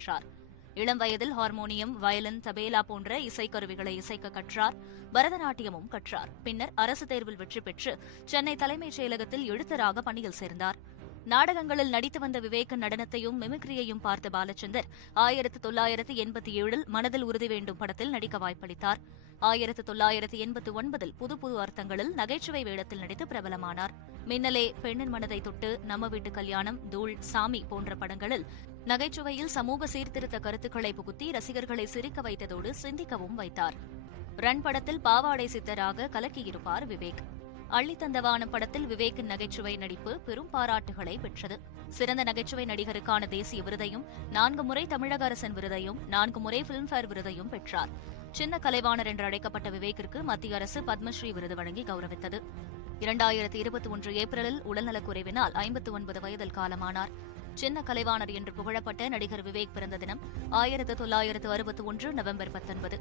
கற்றார். இளம் வயதில் ஹார்மோனியம், வயலின், தபேலா போன்ற இசைக்கருவிகளை இசைக்க கற்றார். பரதநாட்டியமும் கற்றார். பின்னர் அரசு தேர்வில் வெற்றி பெற்று சென்னை தலைமைச் செயலகத்தில் எழுத்தராக பணியில் சேர்ந்தார். நாடகங்களில் நடித்து வந்த விவேக் நடனத்தையும் மிமிக்ரியையும் பார்த்த பாலச்சந்தர் 1987 மனதில் உறுதி வேண்டும் படத்தில் நடிக்க வாய்ப்பளித்தார். 1989 புது புது அர்த்தங்களில் நகைச்சுவை வேடத்தில் நடித்து பிரபலமானார். மின்னலே, பெண்ணின் மனதை தொட்டு, நம்ம வீட்டு கல்யாணம், தூள், சாமி போன்ற படங்களில் நகைச்சுவையில் சமூக சீர்திருத்த கருத்துக்களை புகுத்தி ரசிகர்களை சிரிக்க வைத்ததோடு சிந்திக்கவும் வைத்தார். ரன் படத்தில் பாவாடை சித்தராக கலக்கியிருப்பார் விவேக். அள்ளித்தந்தவானம் படத்தில் விவேக்கின் நகைச்சுவை நடிப்பு பெரும் பாராட்டுகளை பெற்றது. சிறந்த நகைச்சுவை நடிகருக்கான தேசிய விருதையும், 4 முறை தமிழக அரசின் விருதையும், 4 முறை பிலிம்பேர் விருதையும் பெற்றார். சின்ன கலைவாணர் என்று அழைக்கப்பட்ட விவேக்கிற்கு மத்திய அரசு பத்மஸ்ரீ விருது வழங்கி கௌரவித்தது. 2021 ஏப்ரலில் உடல்நலக்குறைவினால் 59 வயதில் காலமானார். சின்ன கலைவாணர் என்று புகழப்பட்ட நடிகர் விவேக் பிறந்த தினம் 1961 நவம்பர் 19.